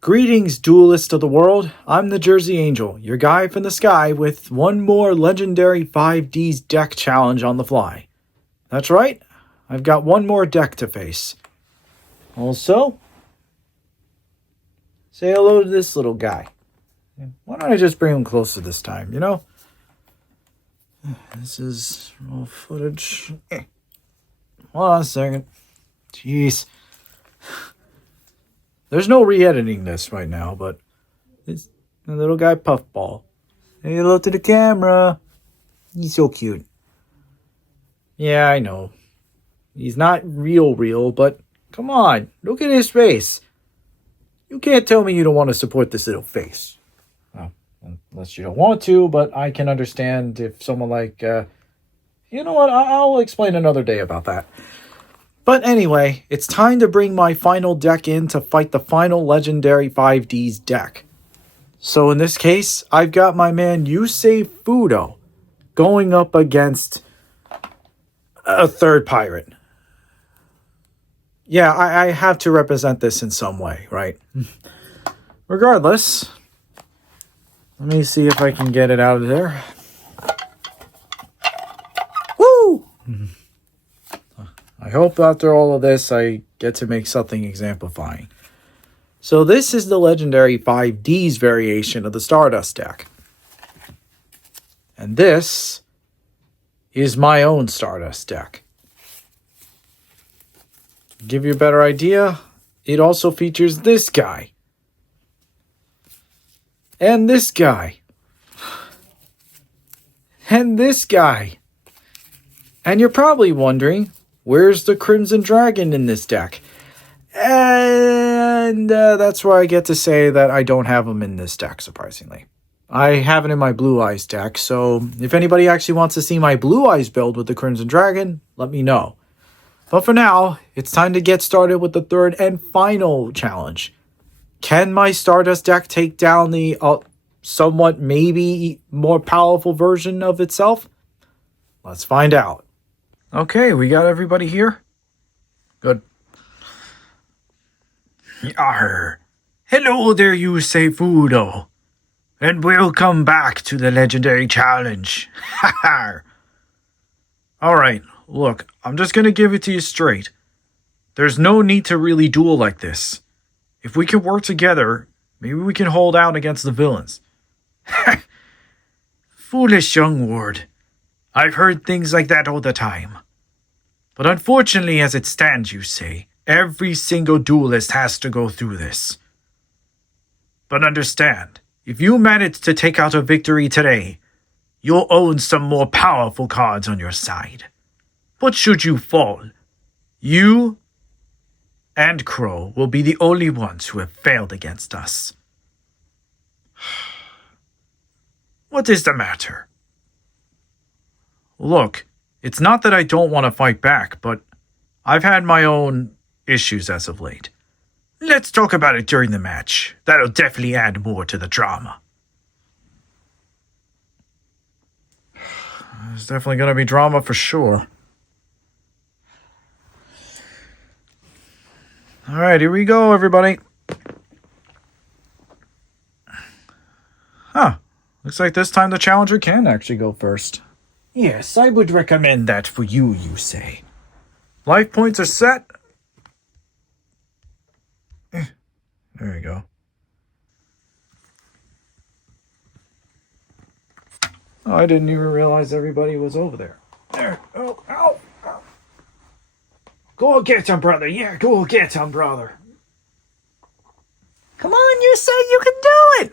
Greetings, duelist of the world. I'm the Jersey Angel, your guy from the sky with one more legendary 5Ds deck challenge on the fly. That's right, I've got one more deck to face. Also, say hello to this little guy. Why don't I just bring him closer this time, you know? This is raw footage. Hold on a second. Jeez. There's no re-editing this right now, but it's a little guy Puffball. Hey, hello to the camera. He's so cute. Yeah, I know. He's not real, but come on, look at his face. You can't tell me you don't want to support this little face. Well, unless you don't want to, but I can understand if someone like, you know what, I'll explain another day about that. But anyway, it's time to bring my final deck in to fight the final legendary 5Ds deck. So in this case, I've got my man Yusei going up against a third pirate. Yeah, I have to represent this in some way, right? Regardless, let me see if I can get it out of there. Woo! I hope after all of this, I get to make something exemplifying. So this is the legendary 5Ds variation of the Stardust deck. And this is my own Stardust deck. To give you a better idea, it also features this guy. And this guy. And this guy. And you're probably wondering, where's the Crimson Dragon in this deck? And that's where I get to say that I don't have him in this deck, surprisingly. I have it in my Blue Eyes deck, so if anybody actually wants to see my Blue Eyes build with the Crimson Dragon, let me know. But for now, it's time to get started with the third and final challenge. Can my Stardust deck take down the somewhat maybe more powerful version of itself? Let's find out. Okay, we got everybody here? Good. Yarr. Hello there, Yusei Fudo. And welcome back to the legendary challenge. Alright, look, I'm just gonna give it to you straight. There's no need to really duel like this. If we can work together, maybe we can hold out against the villains. Foolish young ward. I've heard things like that all the time. But unfortunately, as it stands, you say, every single duelist has to go through this. But understand, if you manage to take out a victory today, you'll own some more powerful cards on your side. But should you fall, you and Crow will be the only ones who have failed against us. What is the matter? Look, it's not that I don't want to fight back, but I've had my own issues as of late. Let's talk about it during the match. That'll definitely add more to the drama. There's definitely going to be drama for sure. Alright, here we go, everybody. Huh. Looks like this time the challenger can actually go first. Yes, I would recommend that for you, Yusei. Life points are set. There you go. Oh, I didn't even realize everybody was over there. There. Oh, ow, ow. Go get him, brother. Yeah, go get him, brother. Come on, Yusei, you can do it.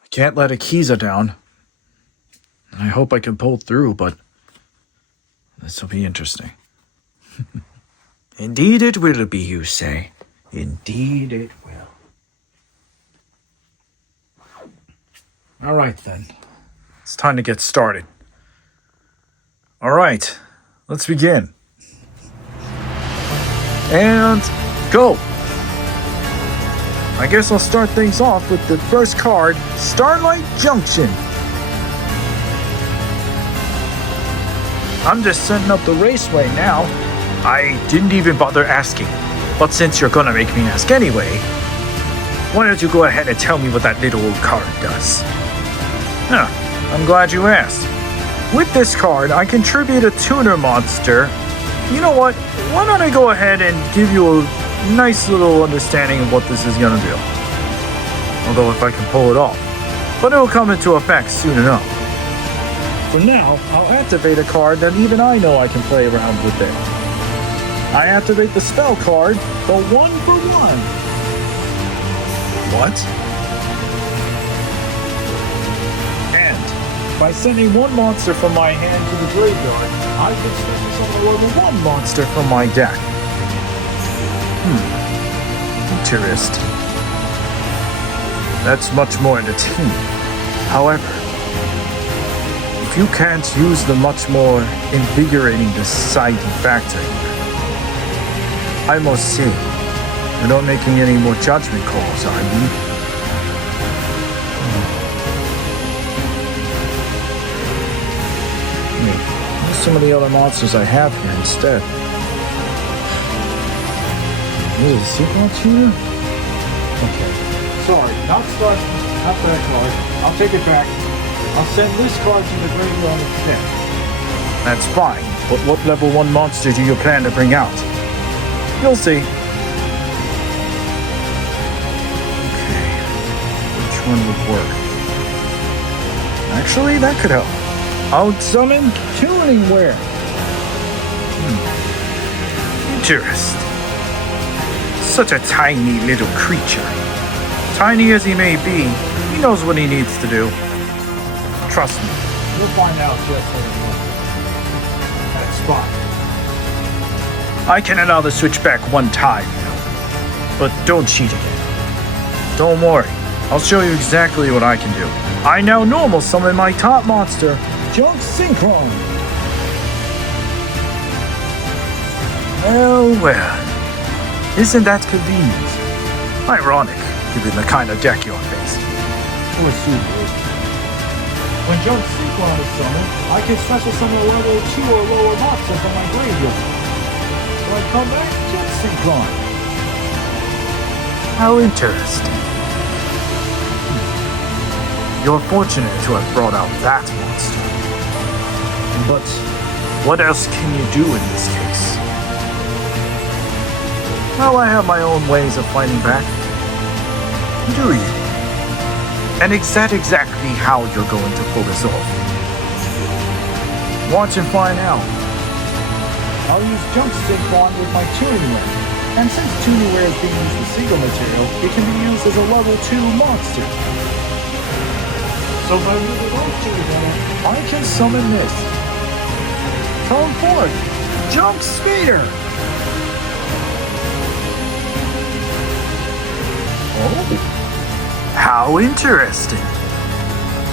I can't let Akiza down. I hope I can pull through, but this will be interesting. Indeed it will be, you say. Indeed it will. Alright then. It's time to get started. Alright, let's begin. And go! I guess I'll start things off with the first card, Starlight Junction. I'm just setting up the raceway now. I didn't even bother asking. But since you're gonna make me ask anyway, why don't you go ahead and tell me what that little card does? Huh, I'm glad you asked. With this card, I can tribute a tuner monster. You know what? Why don't I go ahead and give you a nice little understanding of what this is gonna do. Although if I can pull it off. But it'll come into effect soon enough. For now, I'll activate a card that even I know I can play around with it. I activate the spell card, the 1-for-1. What? And by sending one monster from my hand to the graveyard, I can special summon a level 1 monster from my deck. Interesting. That's much more in a team. However, if you can't use the much more invigorating deciding factor here, I must say, you're not making any more judgment calls, are you? Use some of the other monsters I have here instead. Is Secret here? Okay. Sorry, not that card. I'll take it back. I'll send this card to the graveyard instead. That's fine, but what level 1 monster do you plan to bring out? You'll see. Okay, which one would work? Actually, that could help. I'll summon Tuning Wear. Interesting. Such a tiny little creature. Tiny as he may be, he knows what he needs to do. Trust me, you'll find out just what it is. That's fine. I can allow the switch back one time, you know. But don't cheat again. Don't worry, I'll show you exactly what I can do. I now normal summon my top monster, Junk Synchron. Well. Isn't that convenient? Ironic, given the kind of deck you're facing. When Junk Synchron is summoned, I can special summon a level 2 or lower monster from my graveyard. So I come back Junk Synchron. How interesting. You're fortunate to have brought out that monster. But what else can you do in this case? Well, I have my own ways of fighting back. Do you? And is that exactly how you're going to pull this off? Watch and find out. I'll use Junk Synchron with my Tuning Wear. And since Tuning Wear is being used as single material, it can be used as a level 2 monster. So by moving both together, I can summon this. Come forth, Junk Speeder! Oh, how interesting.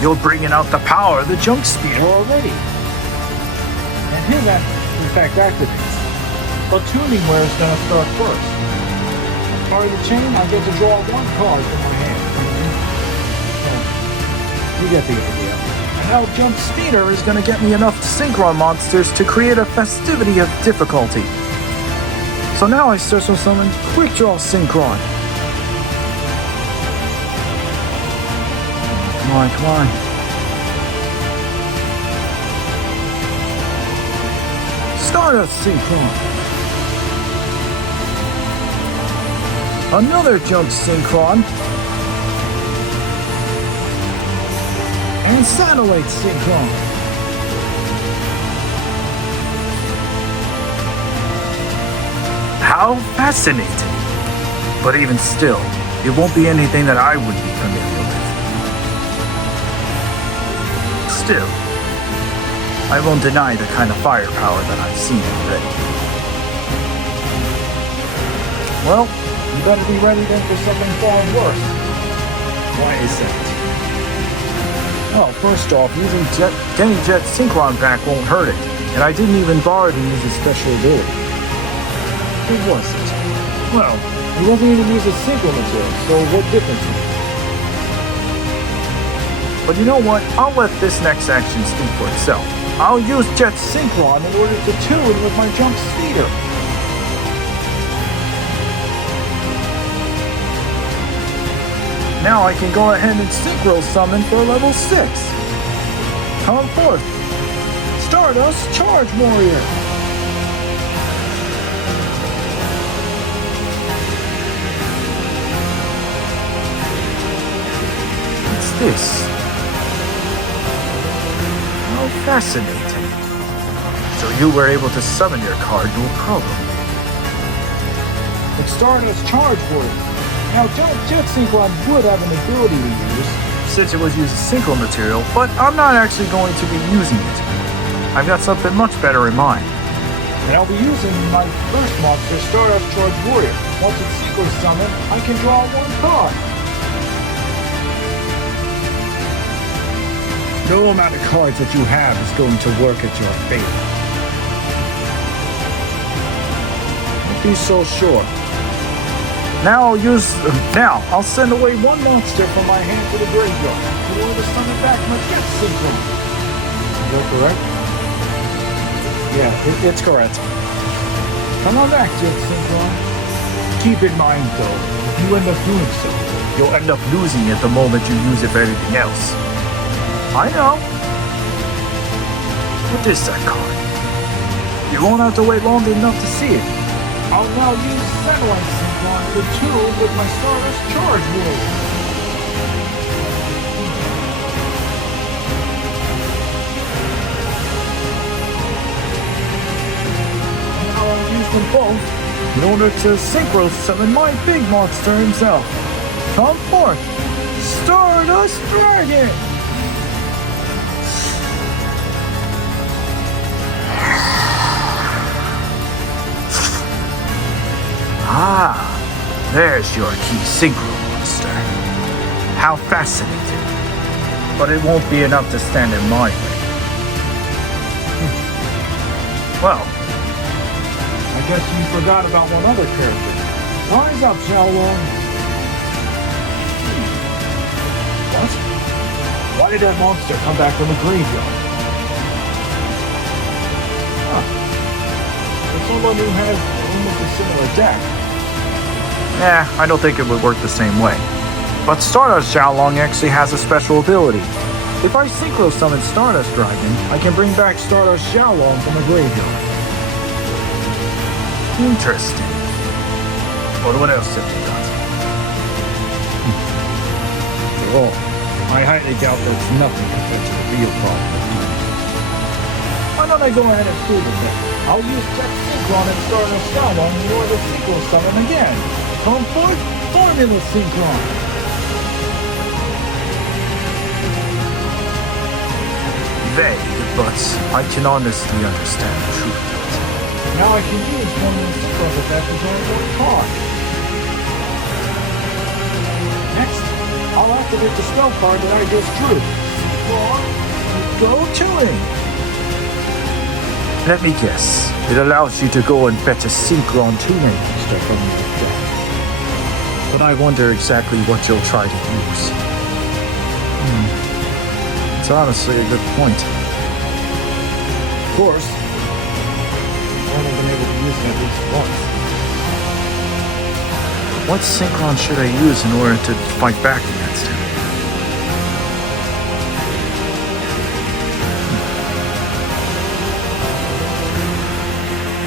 You're bringing out the power of the Junk Speeder already. And here that, in fact, activates. But Tuning Wear is going to start first. As part of the chain, I get to draw 1 card from my hand. You get the idea. And now Junk Speeder is going to get me enough Synchron monsters to create a festivity of difficulty. So now I special summon Quick Draw Synchron. Come on. Stardust Synchron. Another Junk Synchron. And Satellite Synchron. How fascinating. But even still, it won't be anything that I would be familiar with. Still, I won't deny the kind of firepower that I've seen already. Well, you better be ready then for something far worse. Why is that? Well, first off, getting Jet Synchron back won't hurt it, and I didn't even bother to use his special ability. It wasn't. Well, he wasn't even using synchro material, so what difference would it make? But you know what? I'll let this next action speak for itself. I'll use Jet Synchron in order to tune with my Junk Speeder. Now I can go ahead and synchro summon for level 6. Come forth. Stardust Charge Warrior. What's this? How fascinating. So you were able to summon your card, no problem. It's Stardust Charge Warrior. Now, Jet Synchron would have an ability to use, since it was used as synchro material, but I'm not actually going to be using it. I've got something much better in mind. And I'll be using my first monster, Stardust Charge Warrior. Once it's synchro summoned, I can draw one card. No amount of cards that you have is going to work at your favor. Don't be so sure. Now I'll send away one monster from my hand to the graveyard in order to summon back my Jet Synchron. Is that correct? Yeah, it's correct. Come on back, Jet Synchron. Keep in mind, though, if you end up doing so, you'll end up losing it the moment you use it for anything else. I know. What is that card? You won't have to wait long enough to see it. I'll now use Satellite Synchron to duel with my Stardust Charge Warrior. Now I'll use them both in order to synchro summon my big monster himself. Come forth, Stardust Dragon! Ah, there's your key synchro monster. How fascinating. But it won't be enough to stand in my way. Well, I guess you forgot about one other character. Rise up, Xiaolong. What? Why did that monster come back from the graveyard? It's someone who has almost a similar deck. I don't think it would work the same way. But Stardust Xiaolong actually has a special ability. If I synchro summon Stardust Dragon, I can bring back Stardust Xiaolong from the graveyard. Interesting. What else have you got? Well, I highly doubt there's nothing compared to the real problem. Why don't I go ahead and prove it then? I'll use Jet Synchron and Stardust Xiaolong in order to synchro summon again. Come forth, Formula Synchron! Vague, but I can honestly understand the truth. Now I can use Formula Synchron attack to draw one card. Next, I'll activate the spell card that I just drew. Synchron, go to it! Let me guess. It allows you to go and fetch a Synchron tuner monster from your deck. But I wonder exactly what you'll try to use. It's honestly a good point. Of course, I've only been able to use it at least once. What Synchron should I use in order to fight back against him?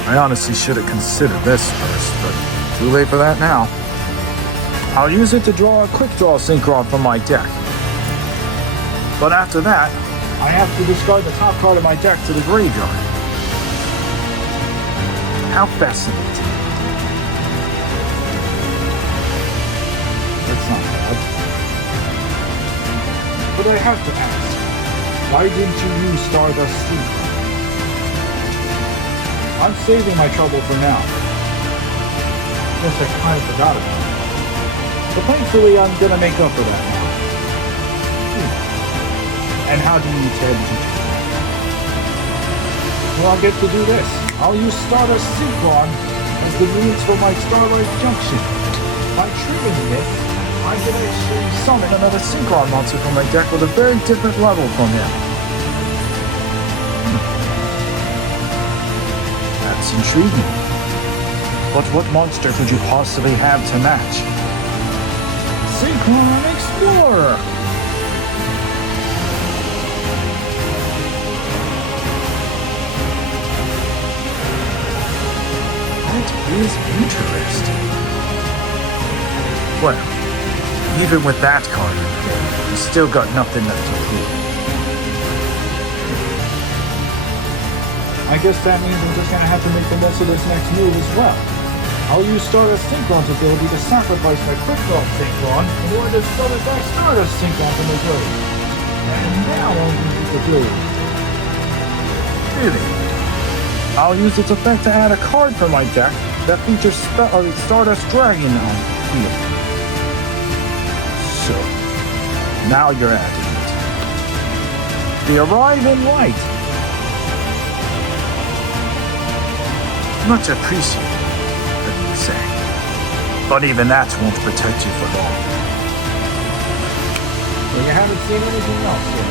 I honestly should have considered this first, but too late for that now. I'll use it to draw a quick draw Synchron from my deck. But after that, I have to discard the top card of my deck to the graveyard. How fascinating. That's not bad. But I have to ask, why didn't you use Stardust Synchron? I'm saving my trouble for now. Guess I kind of forgot about it. But thankfully, I'm gonna make up for that now. And how do you intend to do that? Well, I'll get to do this. I'll use Stardust Synchron as the means for my Starlight Junction. By triggering it, I can actually summon another Synchron monster from my deck with a very different level from him. That's intriguing. But what monster could you possibly have to match? Synchron Express! Explorer! That is interesting. Well, even with that card, you still got nothing left to prove. I guess that means I'm just gonna have to make the most of this next move as well. I'll use Stardust Synchron's ability to sacrifice my Quick Draw Synchron in order to summon back Stardust Synchron from the grave. And now I'll use its ability. Really? I'll use its effect to add a card from my deck that features Stardust Dragon on the field. So, now you're adding it. The Arrive in Light. Much appreciated, the Yusei. But even that won't protect you for long. Well, you haven't seen anything else yet.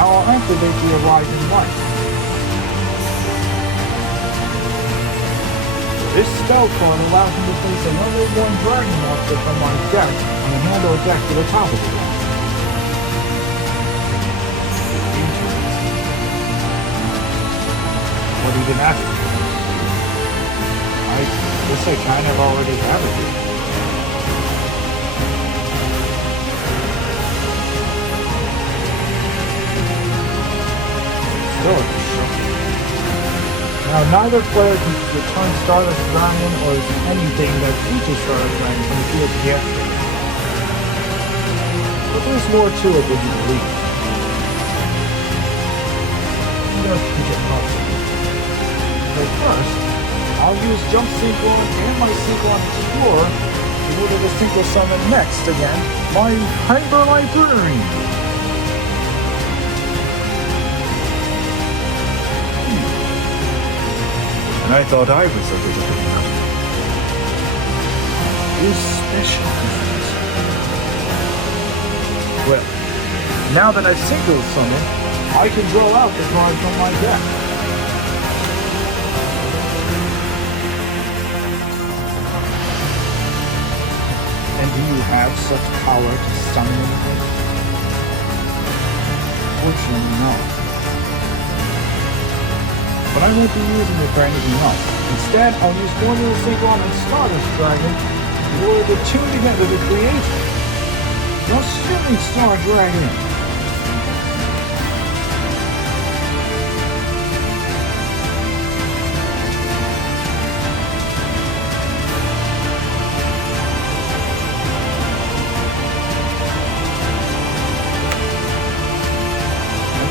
Now I'll activate the Arrive in Light. This spell card allows me to place a level 1 dragon monster from my deck on the hand or deck to the top of the deck. What even after? I guess I kind of already have it here. Still a shocking. Now, neither player can return Stardust Dragon or anything that features Stardust Dragon from the field yet. But there's more to it than you believe. Just keep it possible. But first, I'll use Jump Synchron and my Synchron Explorer in order to Synchro Summon next again my Hyper Librarian. And I thought I was a little bit lucky. Is special defense. Well, now that I've Synchro Summoned, I can draw out the card from my deck. And do you have such power to summon anything? Fortunately, no. But I won't be using it for anything else. Instead, I'll use Formula Synchron and Stardust Dragon in order to tune together to create the Shooting Star Dragon.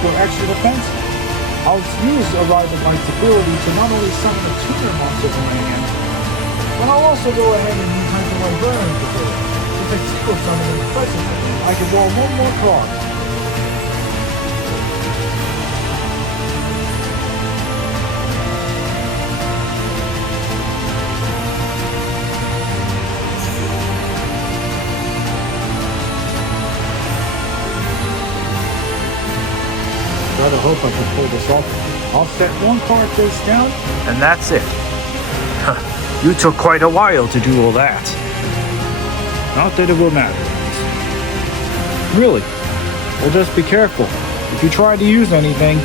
For extra defense, I'll use Arrive in Light's ability to not only summon a tuner monster from my hand, but I'll also go ahead and use Hyper Librarian's ability. If I Synchro Summon in the presence of me, I can draw one more card. Gotta hope I can pull this off. I'll set one card face down, and that's it. You took quite a while to do all that. Not that it will matter. Really. Well, just be careful. If you try to use anything,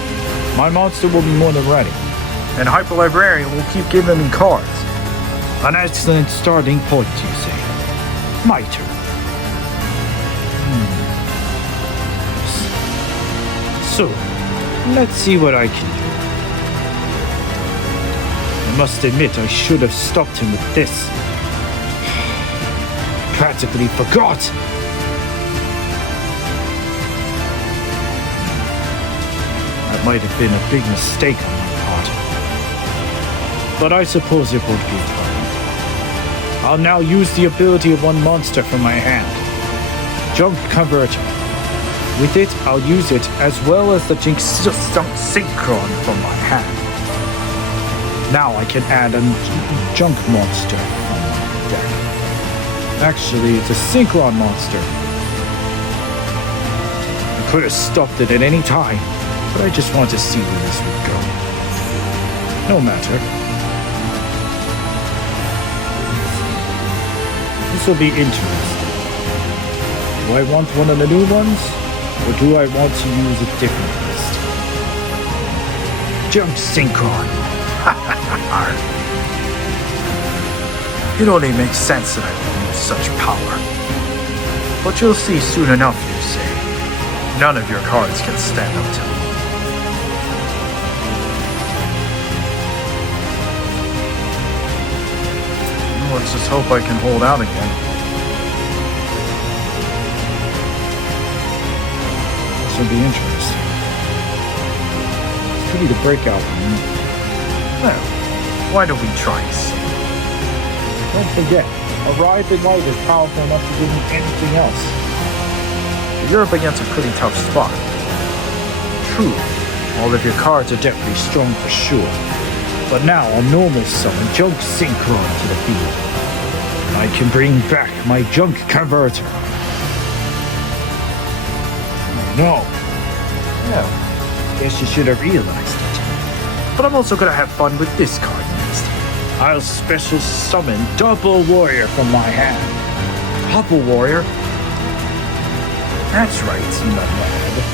my monster will be more than ready. And Hyper Librarian will keep giving me cards. An excellent starting point, you say. My turn. So, let's see what I can do. I must admit I should have stopped him with this. Practically forgot. That might have been a big mistake on my part. But I suppose it won't be a problem. I'll now use the ability of one monster from my hand. Junk Converter. With it, I'll use it as well as the Junk Synchron from my hand. Now I can add a junk monster from my deck. Actually, it's a Synchron monster. I could have stopped it at any time, but I just want to see where this would go. No matter. This will be interesting. Do I want one of the new ones? Or do I want to use a different list? Junk Synchron. It only makes sense that I would use such power. But you'll see soon enough, Yusei. None of your cards can stand up to me. Let's just hope I can hold out again. This will be interesting. This could be the breakout one. Well, why don't we try this? Don't forget, a Rising Light is powerful enough to give me anything else. You're up against a pretty tough spot. True, all of your cards are definitely strong for sure. But now I'll normal summon Junk Synchron to the field. I can bring back my Junk Converter. No. Guess you should have realized it. But I'm also gonna have fun with this card next. I'll special summon Double Warrior from my hand. Double Warrior? That's right, Nutmeg.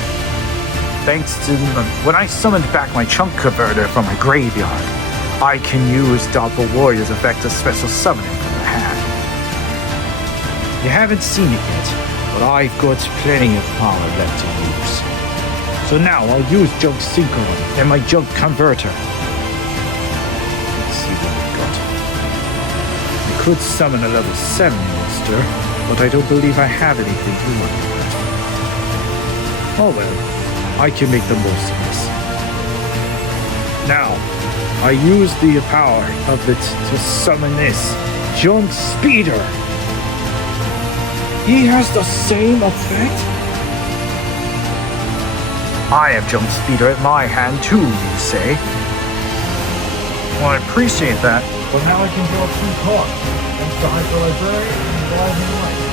Thanks to when I summoned back my Chunk Converter from my graveyard, I can use Double Warrior's effect to special summon it from the hand. You haven't seen it yet, but I've got plenty of power left to use. So now I'll use Junk Synchron and my Junk Converter. Let's see what we've got. I could summon a level 7 monster, but I don't believe I have anything to work with. Oh well, I can make the most of this. Now, I use the power of it to summon this Junk Speeder. He has the same effect? I have Junk Speeder at my hand too, you say? Well, I appreciate that, but now I can draw 2 cards. Thanks to Hyper Librarian and Rising Light.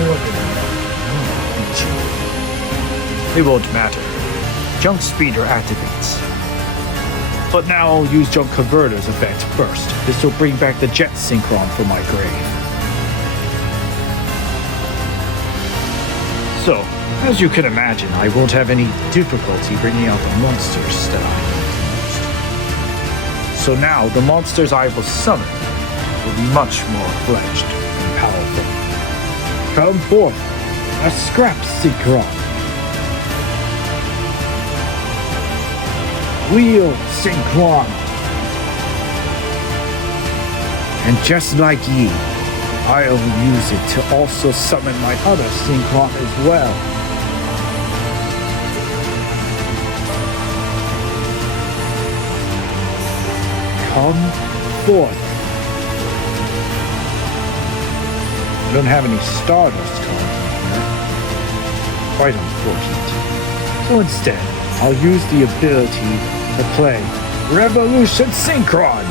More than that. It won't matter. Junk Speeder activates. But now I'll use Junk Converter's effect first. This will bring back the Jet Synchron from my grave. So, as you can imagine, I won't have any difficulty bringing out the monsters that I used. So now, the monsters I will summon will be much more fledged and powerful. Come forth, a Scrap Synchron. Wheel Synchron. And just like ye, I'll use it to also summon my other Synchron as well. Come forth. I don't have any Stardust cards in here. Quite unfortunate. So instead, I'll use the ability to play Revolution Synchron.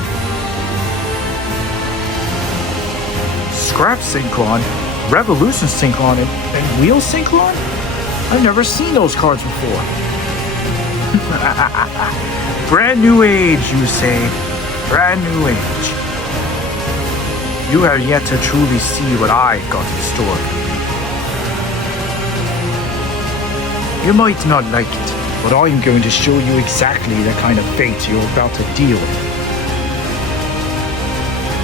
Scrap Synchron, Revolution Synchron, and Wheel Synchron? I've never seen those cards before. Brand new age, you say. Brand new age. You have yet to truly see what I've got in store for you. You might not like it, but I'm going to show you exactly the kind of fate you're about to deal with.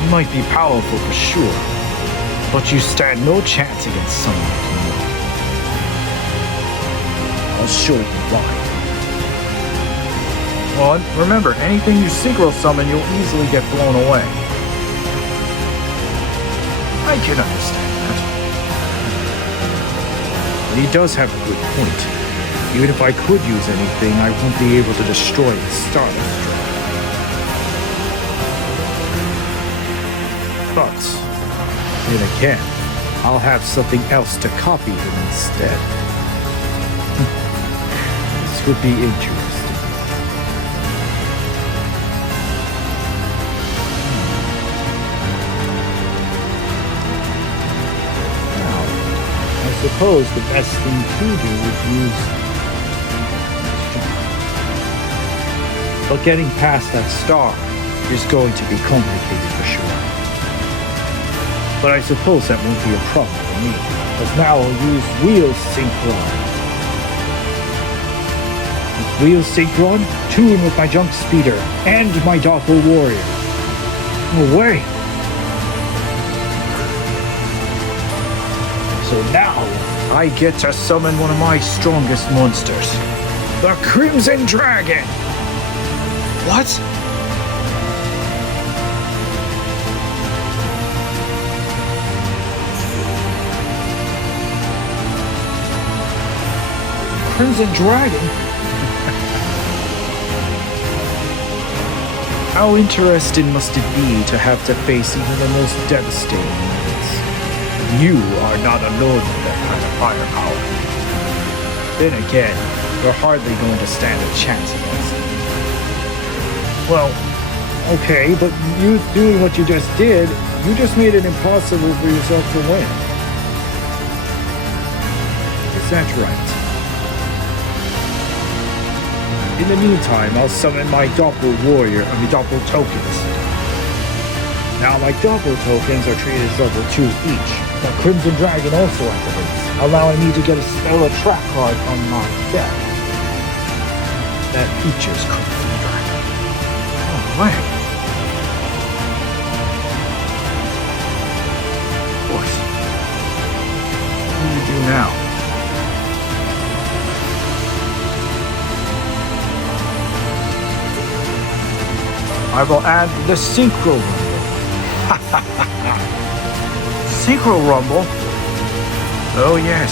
You might be powerful for sure, but you stand no chance against someone like me. I'll show you why. Well, remember, anything you synchro summon, you'll easily get blown away. I can understand that. But he does have a good point. Even if I could use anything, I won't be able to destroy the Stardust Dragon. But then again, I'll have something else to copy him instead. This would be interesting. Now, I suppose the best thing to do is use But getting past that star is going to be complicated for sure. But I suppose that won't be a problem for me, because now I'll use wheel synchron. With wheel synchron, tune with my jump speeder and my doppel warrior. No way! So now I get to summon one of my strongest monsters, the Crimson Dragon. What? Crimson Dragon? How interesting must it be to have to face even the most devastating enemies? You are not alone with that kind of firepower. Then again, you're hardly going to stand a chance against it. Well, okay, but you doing what you just did, you just made it impossible for yourself to win. Is that right? In the meantime, I'll summon my Doppel Warrior and the Doppel Tokens. Now, my Doppel Tokens are treated as level 2 each, but Crimson Dragon also activates, allowing me to get a spell attract card on my deck that features Crimson Dragon. Oh, right. Of course. What do we do now? I will add the Synchro Rumble. Synchro Rumble? Oh, yes.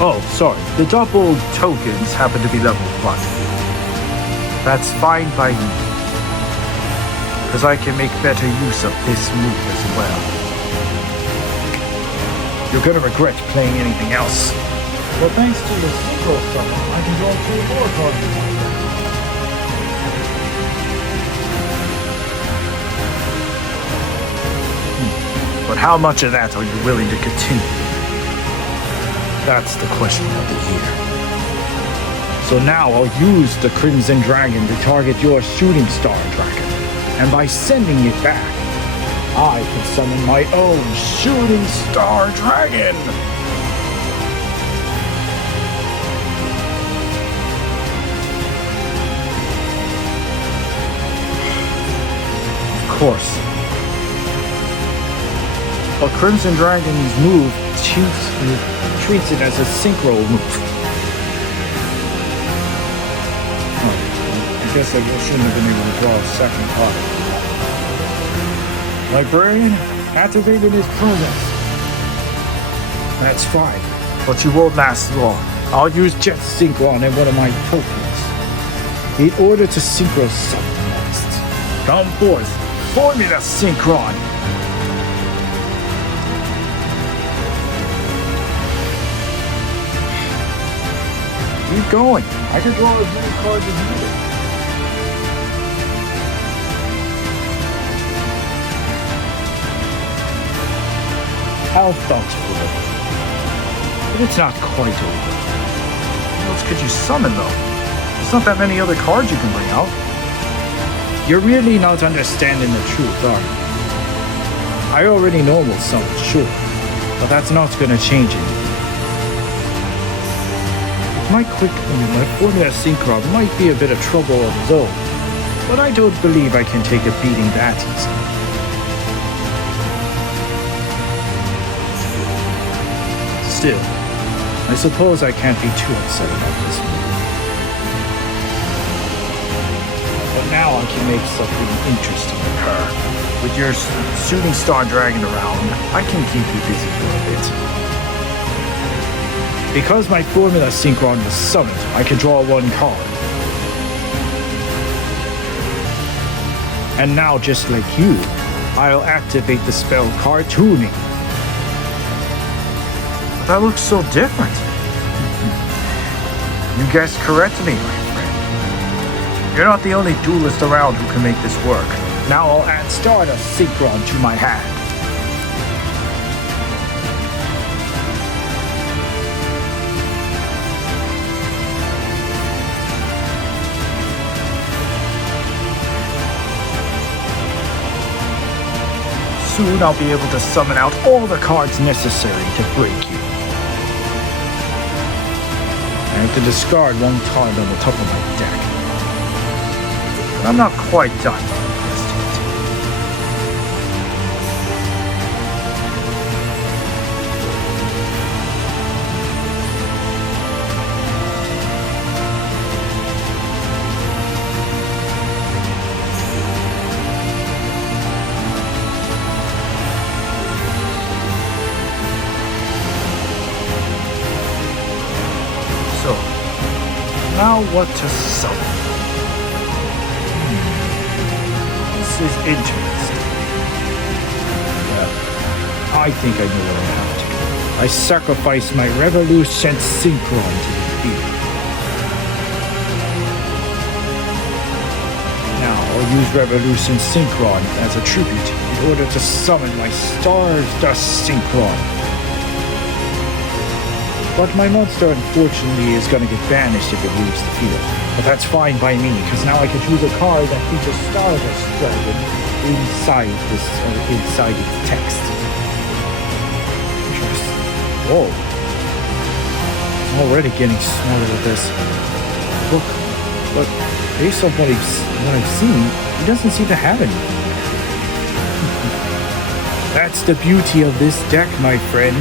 Oh, sorry. The Doppel Tokens happen to be level 1. That's fine by me, because I can make better use of this move as well. You're gonna regret playing anything else. Well, thanks to the Synchro Summon, I can draw 2 more cards. But how much of that are you willing to continue? That's the question of the year. So now I'll use the Crimson Dragon to target your Shooting Star Dragon. And by sending it back, I can summon my own Shooting Star Dragon! Of course. A Crimson Dragon's move treats it as a synchro move. Oh, I guess I shouldn't have been able to draw a second card. Librarian activated his presence. That's fine, but you won't last long. I'll use Jet Synchron and one of my tokens in order to synchro summon next. Come forth, Formula Synchron! Keep going. I can draw as many cards as needed. How thoughtful. But it's not quite over. What else could you summon, though? There's not that many other cards you can bring out. You're really not understanding the truth, are you? I already know what's summon, sure. But that's not going to change anything. My Formula Synchron might be a bit of trouble of his own, but I don't believe I can take a beating that easily. Still, I suppose I can't be too upset about this move. But now I can make something interesting occur. With your Shooting Star Dragon around, I can keep you busy for a bit. Because my Formula Synchron was summoned, I can draw 1 card. And now, just like you, I'll activate the spell Cartooning. But that looks so different. You guessed correctly, my friend. You're not the only duelist around who can make this work. Now I'll add Stardust Synchron to my hand. soon I'll be able to summon out all the cards necessary to break you. I have to discard one card on the top of my deck. But I'm not quite done just yet. So, now what to summon? This is interesting. I think I know what I have to do. I sacrifice my Revolution Synchron to the field. Now I'll use Revolution Synchron as a tribute in order to summon my Stardust Synchron. But my monster, unfortunately, is going to get banished if it leaves the field. But that's fine by me, because now I can choose a card that features Stardust Dragon inside its text. Interesting. Whoa. I'm already getting smarter with this. Look, but based on what I've seen, he doesn't seem to have anything. That's the beauty of this deck, my friend.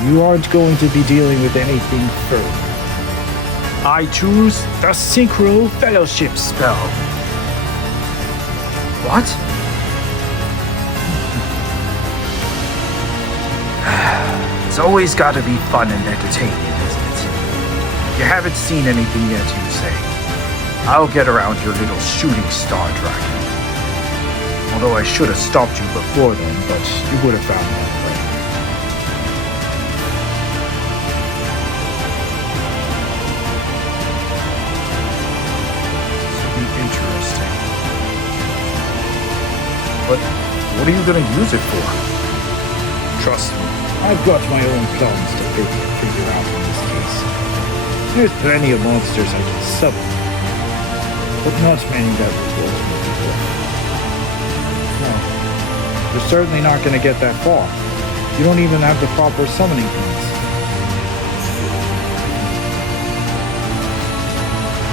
You aren't going to be dealing with anything further. I choose the Synchro Fellowship spell. What? It's always got to be fun and entertaining, isn't it? You haven't seen anything yet, Yusei. I'll get around your little shooting star dragon. Although I should have stopped you before then, but you would have found that way. Interesting. But what are you going to use it for? Trust me, I've got my own plans to figure out in this case. There's plenty of monsters I can summon, but not many that will ultimately work. No, you're certainly not going to get that far. You don't even have the proper summoning points.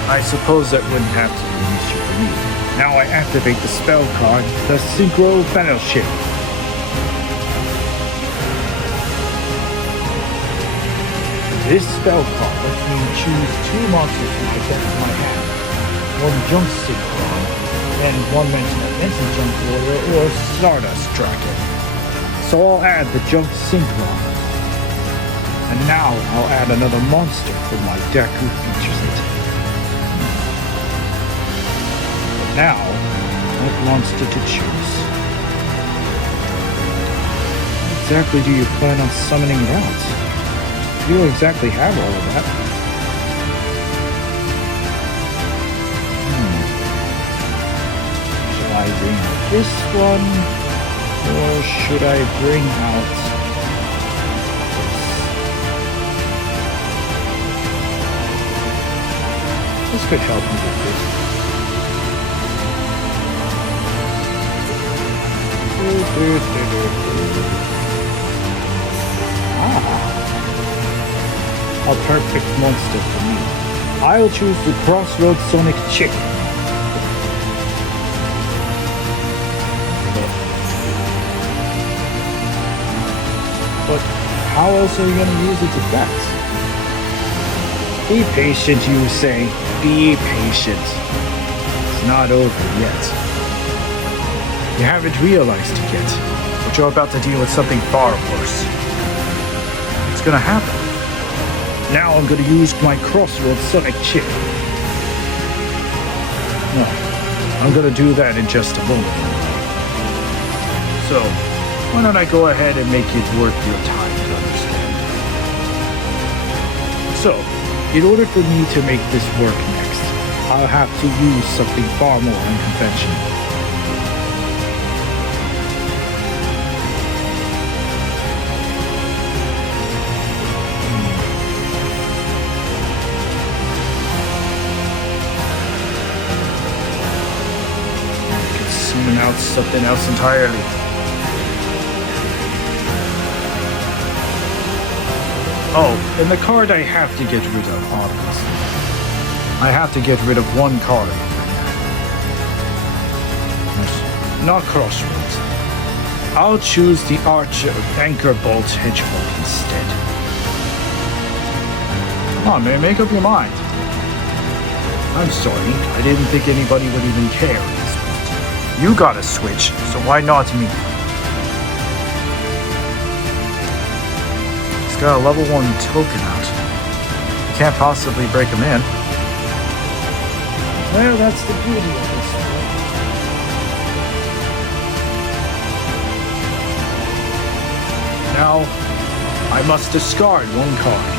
I suppose that wouldn't have to be an issue for me. Now I activate the spell card, the Synchro Fellowship. This spell card lets me choose two monsters from my deck in my hand. One Junk Synchron, and one Mental Junk Warrior or Stardust Dragon. So I'll add the Junk Synchron. And now I'll add another monster from my deck who features it. Now, what monster to choose? How exactly do you plan on summoning it out? You don't exactly have all of that. Should I bring out this one? Or should I bring out this? This could help me with this. A perfect monster for me. I'll choose the Crossroads Sonic Chick. But how else are you going to use its effects? Be patient, Yusei. Be patient. It's not over yet. You haven't realized it yet, but you're about to deal with something far worse. It's gonna happen. Now I'm gonna use my Crossroads Sonic Chip. No, I'm gonna do that in just a moment. So, why don't I go ahead and make it worth your time to understand? So, in order for me to make this work next, I'll have to use something far more unconventional. Out something else entirely. Oh, and the card I have to get rid of, obviously. I have to get rid of one card. Not Crossroads. I'll choose the Anchor Bolt Hedgehog instead. Come on, man, make up your mind. I'm sorry, I didn't think anybody would even care at this point. You got a Switch, so why not me? He's got a level 1 token out. You can't possibly break him in. Well, that's the beauty of this one. Now, I must discard one card.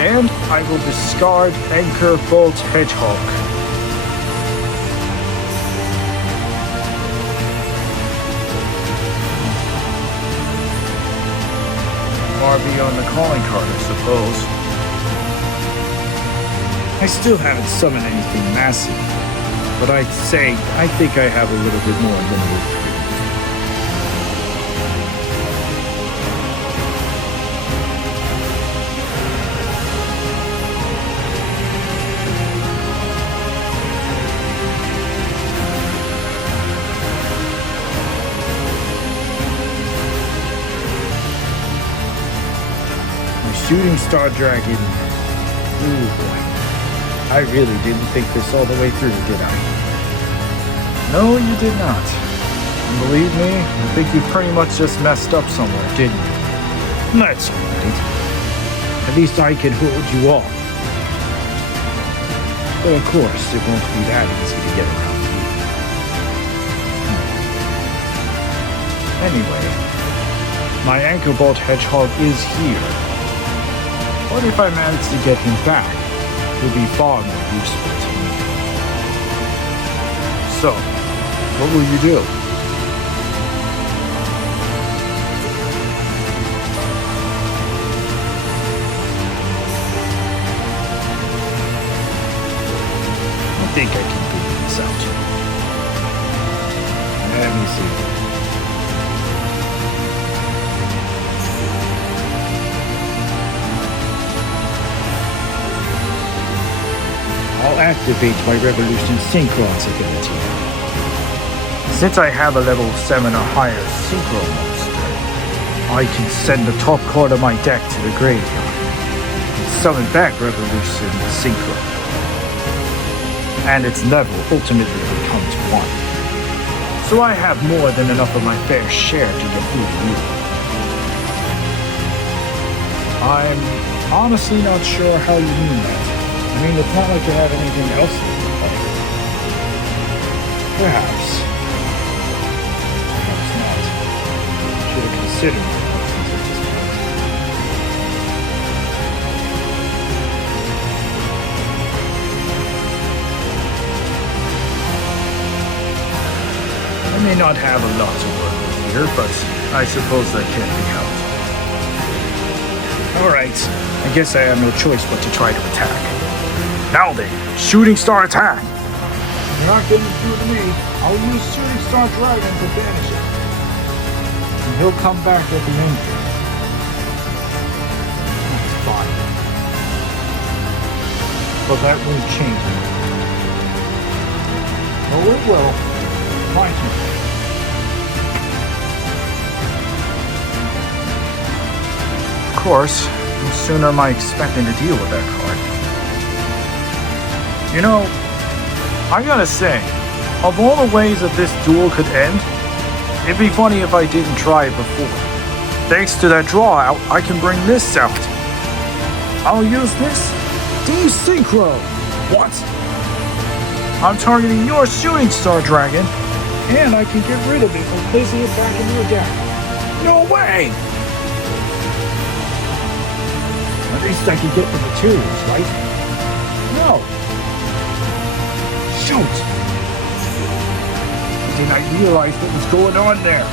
And I will discard Anchor Bolt Hedgehog. Far beyond the calling card, I suppose. I still haven't summoned anything massive, but I think I have a little bit more limited. Shooting Star Dragon. Ooh boy. I really didn't think this all the way through, did I? No, you did not. And believe me, I think you pretty much just messed up somewhere, didn't you? That's alright. At least I can hold you off. But of course, it won't be that easy to get around you. Anyway, my Anchor Bolt Hedgehog is here. What if I manage to get him back? It would be far more useful to me. So, what will you do? I think I can figure this out. Let me see. I'll activate my Revolution Synchron's ability. Since I have a level 7 or higher Synchro monster, I can send the top card of my deck to the graveyard and summon back Revolution Synchro. And its level ultimately becomes 1. So I have more than enough of my fair share to get through to you. I'm honestly not sure how you mean that. I mean, it's not like you have anything else to do. Perhaps. Perhaps not. Should have considered my options at this point. I may not have a lot to work with here, but I suppose that can be helped. Alright, I guess I have no choice but to try to attack. Now then, Shooting Star attack! You're not getting through to me. I'll use Shooting Star Dragon to banish it. And he'll come back at the end. That's fine. But that won't change it. Oh, it will. My turn. Of course, no sooner am I expecting to deal with that card. You know, I gotta say, of all the ways that this duel could end, it'd be funny if I didn't try it before. Thanks to that draw out, I can bring this out. I'll use this De-Synchro. What? I'm targeting your Shooting Star Dragon, and I can get rid of it by placing it back in your deck. No way! At least I can get the materials, right? No. Shoot! I did not realize what was going on there.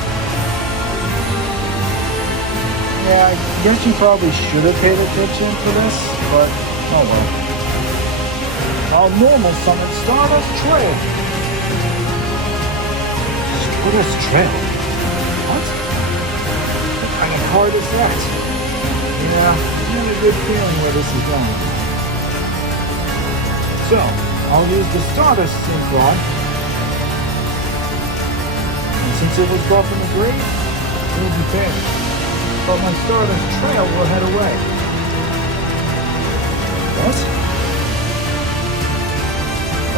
Yeah, I guess you probably should have paid attention to this, but oh well. I'll normal summon Stardust Trail. Stardust Trail? What? What kind of card is that? Yeah, Not a good feeling where this is going. So, I'll use the Stardust Sync Rod. And since it was brought from the grave, it will be buried. But my Stardust Trail will head away. What?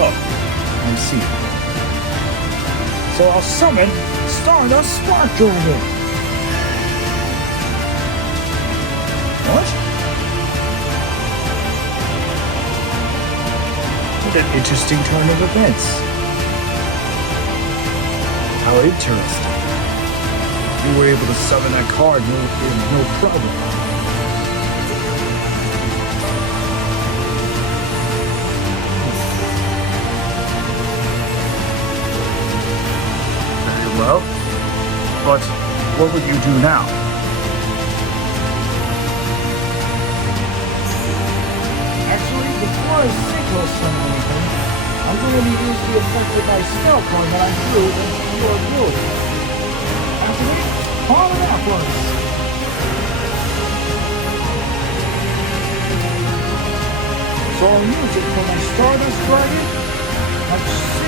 Oh, I see. So I'll summon Stardust Spark Dragon. What? What an interesting turn of events. How interesting. You were able to summon that card no problem. Very well. But what would you do now? Actually, before I synchro summon anything, I'm going to use the effect of my spell card that I drew into your ability. Activate Fall of Affluence. So I'll use it for my Stardust Dragon, my 16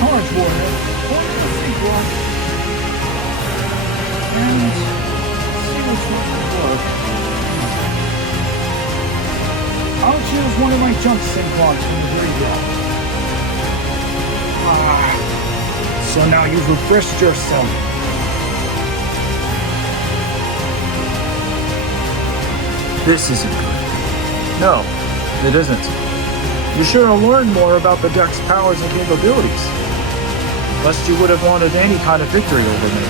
Charge Warrior, or the Synchro, and see which one will work. I'll choose one of my jump sync blocks from the graveyard. So now you've refreshed yourself. This isn't good. No, it isn't. You should have learned more about the deck's powers and capabilities. Lest you would have wanted any kind of victory over me.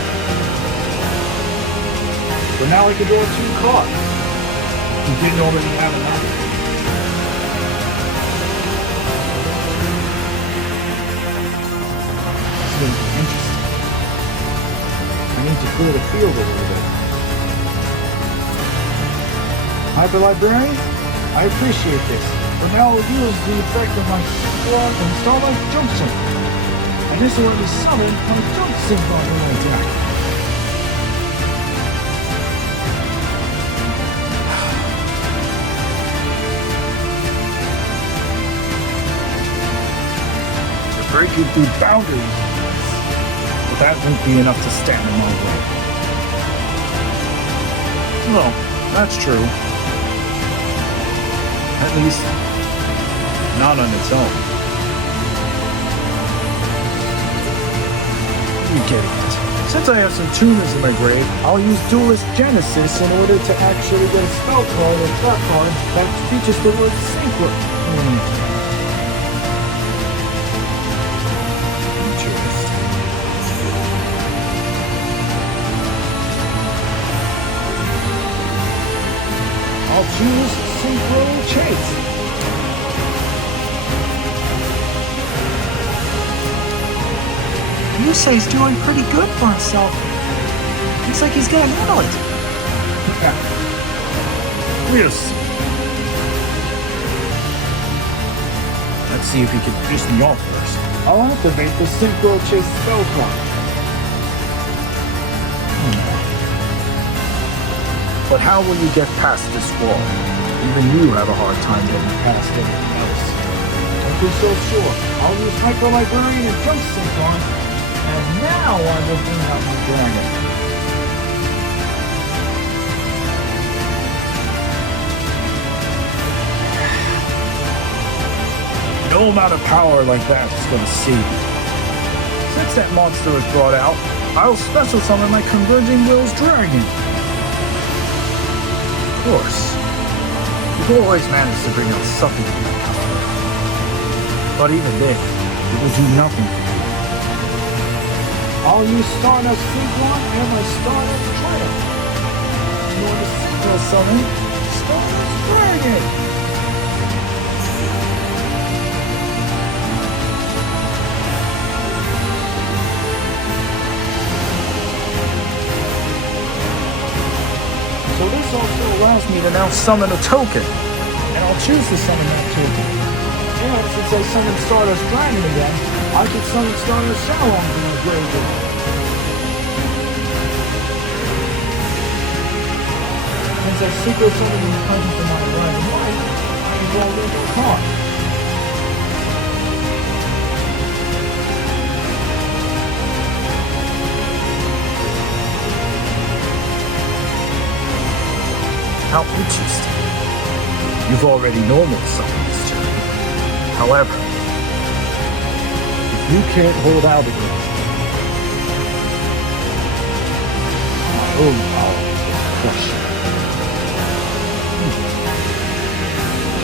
But now I can draw 2 cards. You didn't already have enough. Interesting. I need to clear the field a little bit. Hyper Librarian, I appreciate this, but now I'll use the effect of my Squad and Starlight Jump Sync. And this will let me summon my Jump Sync on my attack. You're breaking through boundaries. But that won't be enough to stand in my way. Well, that's true. At least, not on its own. You're getting it. Since I have some tuners in my grave, I'll use Duelist Genesis in order to actually get a spell card or trap card that features the word Synchro. I'll choose Synchro Chase. Yusei's doing pretty good for himself. Looks like he's gonna handle it. We'll see. Let's see if he can piss me off first. I'll activate the Synchro Chase spell card. But how will you get past this wall? Even you have a hard time getting past everything else. Don't be so sure. I'll use Hyper Librarian and Jump Sync on, and now I will bring out my dragon. No amount of power like that is going to save you. Since that monster is brought out, I'll special summon my Converging Will's Dragon. Of course. You always manage to bring out something in that caliber. But even then, it will do nothing for you. I'll use Stardust Synchron and my Stardust Trail. In order to Synchro summon Stardust Dragon. So this also allows me to now summon a token. And I'll choose to summon that token. And since I summoned Stardust Dragon again, I can summon Stardust Salon from my graveyard. I synchro summon in presence of my rising light, I evolve into a card. How interesting. You've already normal summoned this turn. However, if you can't hold out against my own power will crush you.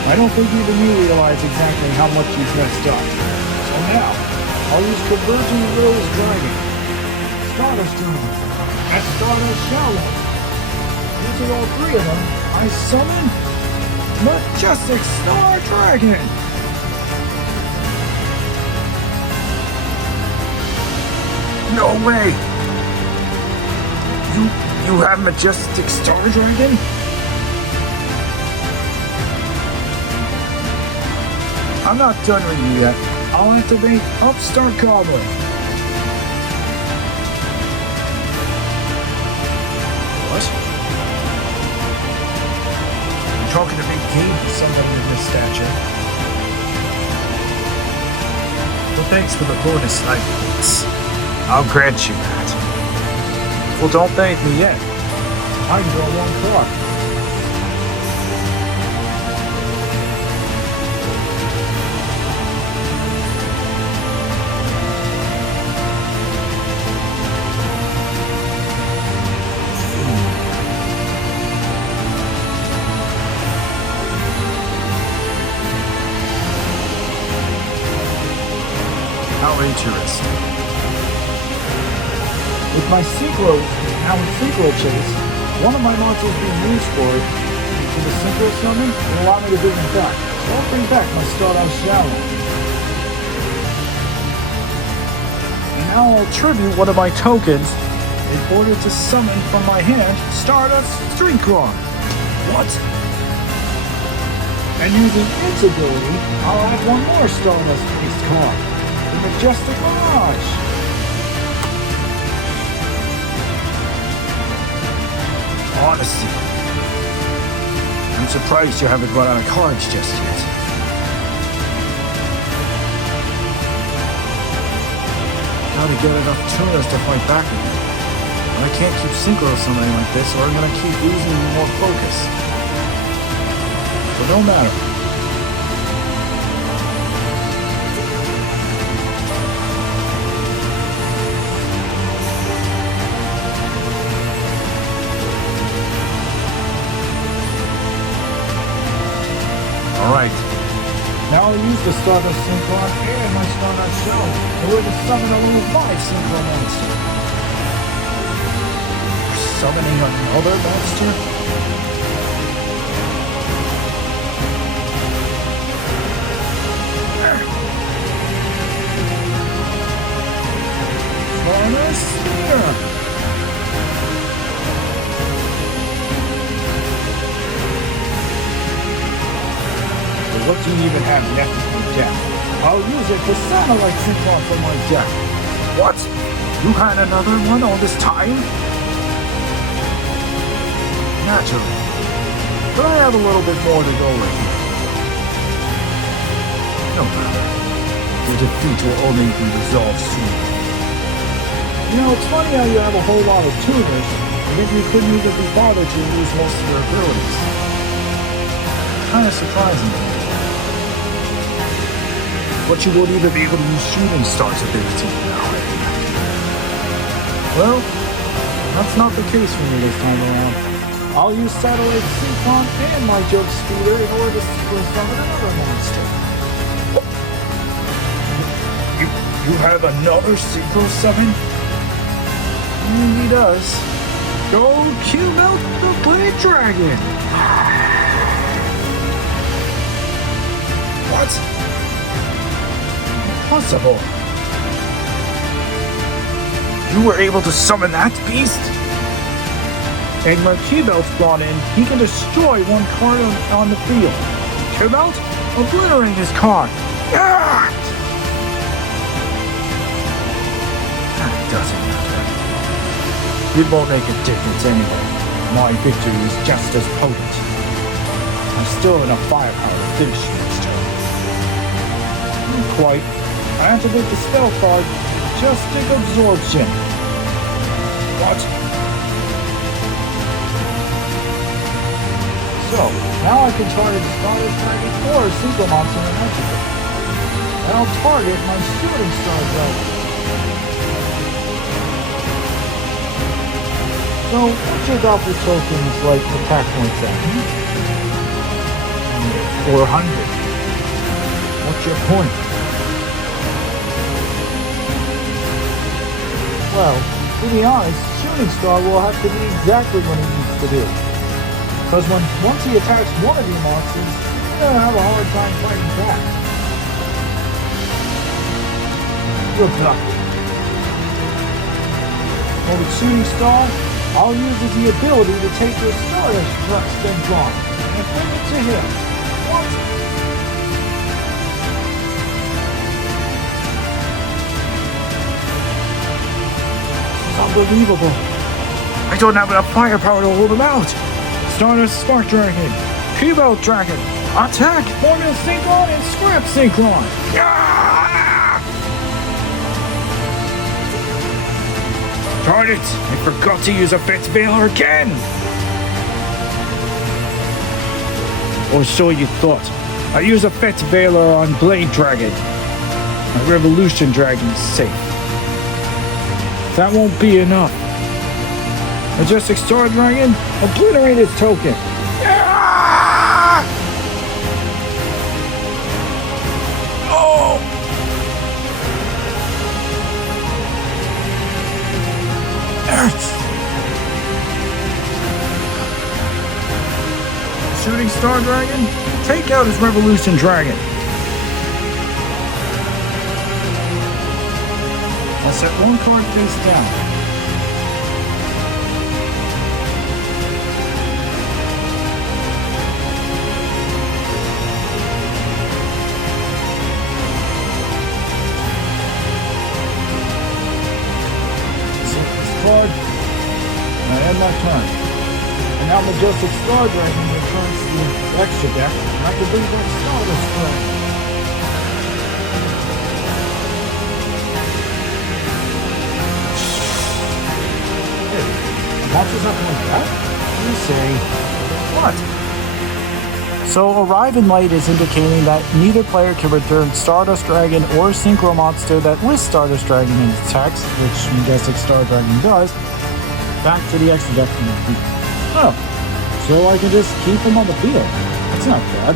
I don't think even you realize exactly how much you've messed up. So now, I'll use Converging Will's Dragon. Stardust Demon. And Stardust Shallow. Using all three of them, I summon Majestic Star Dragon! No way! You have Majestic Star Dragon? I'm not done with you yet. I'll activate Upstart Goblin. What? You're talking a big game to somebody of this stature. Well, thanks for the bonus life points. I'll grant you that. Well, don't thank me yet. I can draw one card. How interesting. With my Synchro, now in Synchro Chase, one of my monsters being used for it to the Synchro Summon will allow me to bring them back. So I'll bring back my Stardust Shallow. And now I'll tribute one of my tokens in order to summon from my hand Stardust Streetcar. What? And using its ability, I'll add one more Stardust-based card. The Majestic Mirage! Honestly, I'm surprised you haven't run out of cards just yet. Gotta get enough tuners to fight back with you. And I can't keep synchro summoning like this or I'm gonna keep losing more focus. So no matter. Alright, now I'll use the Stardust Synchron and my Stardust Shell in order to summon a level 5 Synchro monster. You're summoning another monster? Sphere! What do you even have left in your deck? I'll use it for Satellite Synchron from my deck. What? You had another one all this time? Naturally. But I have a little bit more to go with. No matter. The defeat will only be resolved soon. You know, it's funny how you have a whole lot of tuners, and then you couldn't even be bothered to use most of your abilities. Kinda surprising. But you won't even be able to use Shooting Star's ability now. Well, that's not the case for me this time around. I'll use Satellite Synchron and my Joke Speeder in order to summon another monster. You have another Synchro Summon? He does. Go Q-Melt the Blade Dragon! What? Impossible. You were able to summon that beast? And when Q-Belt's brought in, he can destroy one card on the field. Q-Belt, obliterate his card. Ah! That doesn't matter. It won't make a difference anyway. my victory is just as potent. I still have enough firepower to finish you this turn. Not quite. I activate the spell card, Majestic Absorption. What? So, now I can target the Stardust Dragon or a Synchro Monster in activate. And I'll target my Shooting Star Dragon. So, what's your Doppler tokens like attack points at? 400. What's your point? Well, to be honest, Shooting Star will have to be exactly what he needs to do. Because once he attacks one of your monsters, he's going to have a hard time fighting back. Good luck. Well, with Shooting Star, I'll use the ability to take your Stardust Syndrome and bring it to him. What? Unbelievable. I don't have enough firepower to hold him out. Stardust Spark Dragon, P-Belt Dragon, Attack, Formula Synchron, and Scrap Synchron. Ah! Darn it, I forgot to use a Fetch Veiler again. Or so you thought. I use a Fetch Veiler on Blade Dragon. My Revolution Dragon is safe. That won't be enough. Majestic Star Dragon, obliterate its token. Ah! Oh! Shooting Star Dragon, take out his Revolution Dragon. I'll set one card face down. Set this card, and I end my turn. And now Majestic Star Dragon returns to the extra deck, and I can bring back Stardust Dragon. Monsters up like that? You say, what? So Arrive in Light is indicating that neither player can return Stardust Dragon or Synchro Monster that lists Stardust Dragon in its text, which Majestic Star Dragon does, back to the extra deck from the field. Oh, so I can just keep him on the field. That's not bad.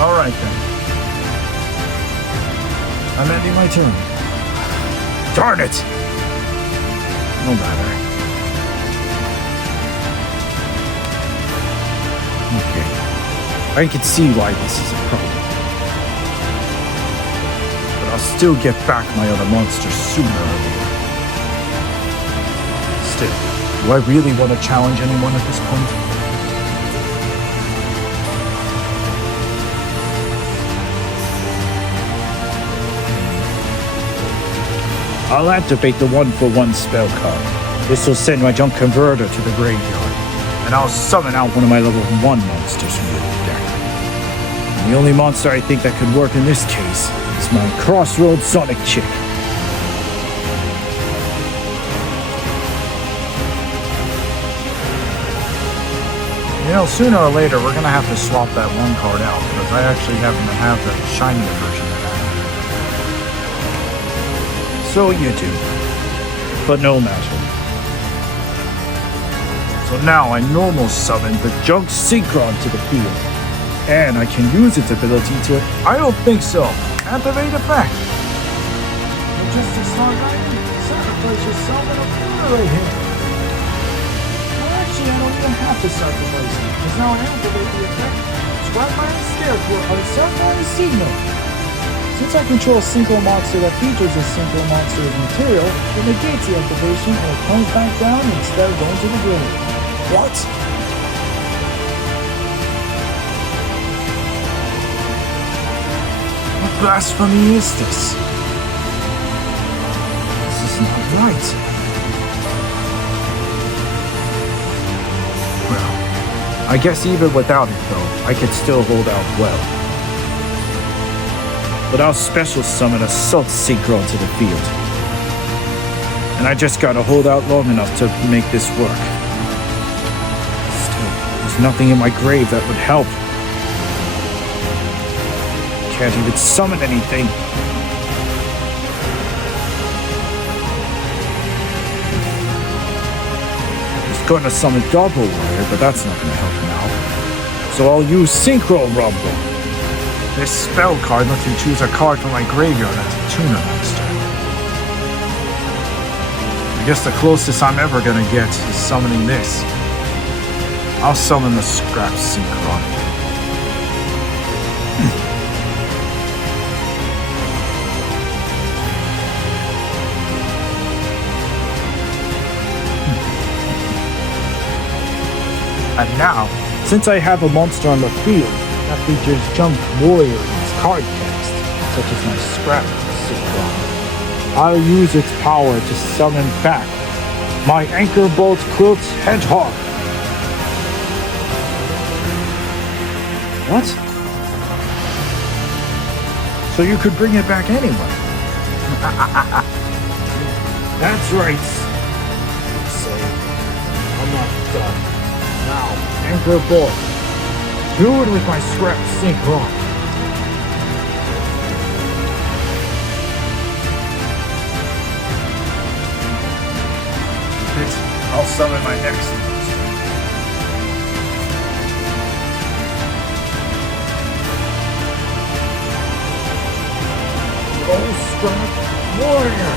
Alright then. I'm ending my turn. Darn it! No matter. Okay. I can see why this is a problem. But I'll still get back my other monsters sooner or later. Still, do I really want to challenge anyone at this point? I'll activate the 1-for-1 spell card. This will send my Junk Converter to the graveyard, and I'll summon out one of my level 1 monsters from the deck. And the only monster I think that could work in this case is my Crossroads Sonic Chick. You know, sooner or later we're gonna have to swap that one card out, because I actually happen to have the shinier version of that. So you do. But no matter. So now I normal summon the Junk Synchron to the field. And I can use its ability to... I don't think so. Activate effect. Majestic Star Dragon, sacrifice yourself and obliterate him. Well, actually, I don't even have to sacrifice him, because now I activate the effect. Scribe my Scarecrow on Self-Mining Signal. Since I control a Synchro Monster that features a Synchro Monster as material, it negates the activation and it comes back down instead of going to the grave. What? What blasphemy is this? This is not right. I guess even without it though, I could still hold out well. But I'll special summon a Salt Synchro to the field. And I just gotta hold out long enough to make this work. Still, there's nothing in my grave that would help. Can't even summon anything. I was gonna summon Double Warrior, but that's not gonna help now. So I'll use Synchro Rumble. This spell card lets me choose a card from my graveyard as a tuner monster. I guess the closest I'm ever gonna get is summoning this. I'll summon the Scrap Synchron. And now, since I have a monster on the field that features Jump Warrior in its card text, such as my Scrap Synchron, I'll use its power to summon back my Anchor Bolt Quilt Hedgehog. What? So you could bring it back anyway? That's right. Say, I'm not done. Now, Anchor Bolt. Do it with my Scrap Synchron. I'll summon my next monster. Oh, Scrap Warrior!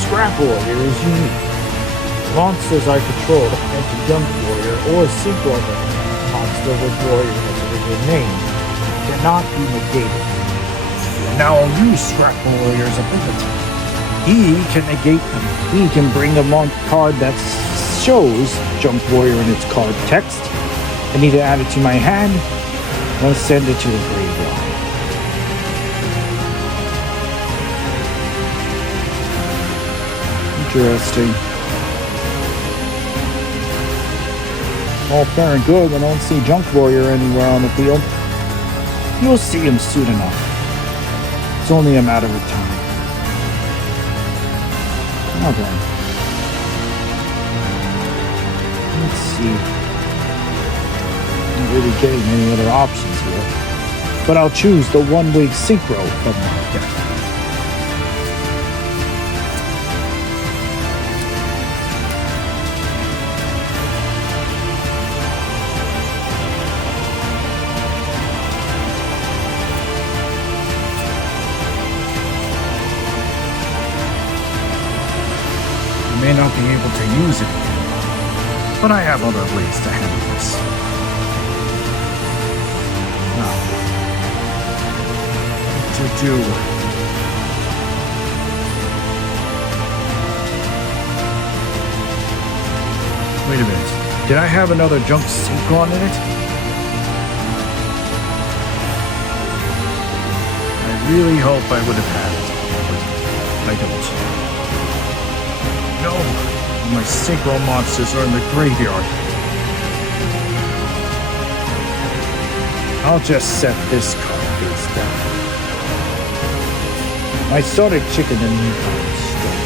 Scrap Warrior is unique. Monsters I control enter Jump Warrior or Synchro monster with Warrior as a original name cannot be negated. Now I'll use Scrap Warrior's ability. He can negate them. He can bring a card that shows Jump Warrior in its card text and either add it to my hand or send it to the graveyard. Interesting. All fair and good, but I don't see Junk Warrior anywhere on the field. You'll see him soon enough. It's only a matter of time. Now then. Let's see. Not really getting any other options here. But I'll choose the one-way Synchro from my deck. May not be able to use it again, but I have other ways to handle this. Now, what to do? Wait a minute. Did I have another Junk Synchron in it? I really hope I would have had it, but I don't. No, my Synchro monsters are in the graveyard. I'll just set this card face down. I started chicken and meat straight.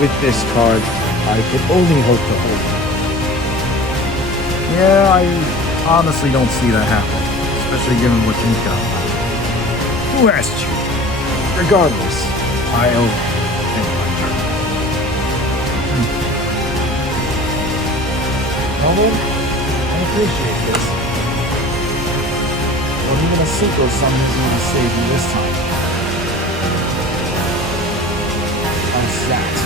With this card, I can only hope to hold it. Yeah, I honestly don't see that happening, especially given what you've got. Who asked you? Regardless, I'll end my turn. Well, I appreciate this. Well, even a Synchro summon isn't going to save me this time. How's that?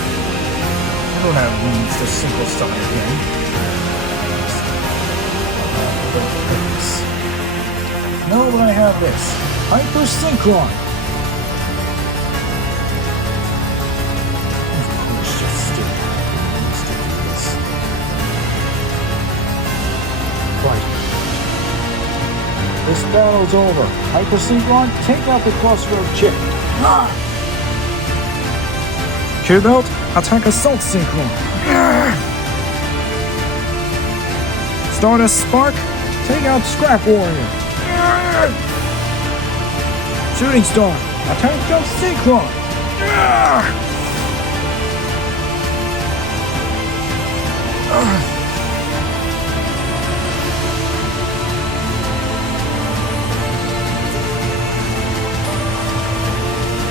I don't have means to Synchro summon again. No, but I have this. Hyper Synchron! battle's over. Hyper Synchron, take out the crossroad chip. Q-Belt, attack Assault Synchron. Stardust Spark, take out Scrap Warrior. Shooting Star, attack Jump Synchron.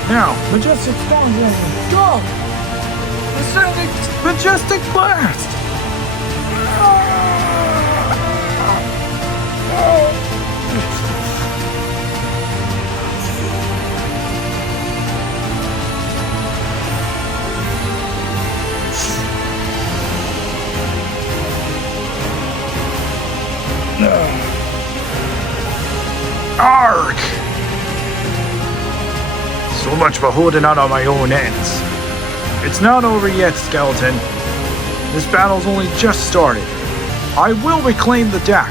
Now, Majestic Storm Dragon, go! Ascending Majestic Blast! Arg! So much for holding out on my own ends. It's not over yet, Skeleton. This battle's only just started. I will reclaim the deck.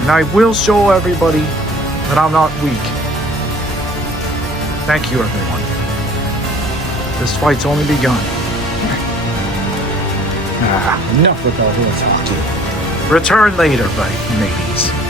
And I will show everybody that I'm not weak. Thank you, everyone. This fight's only begun. Enough with all this hockey. Return later, mateys.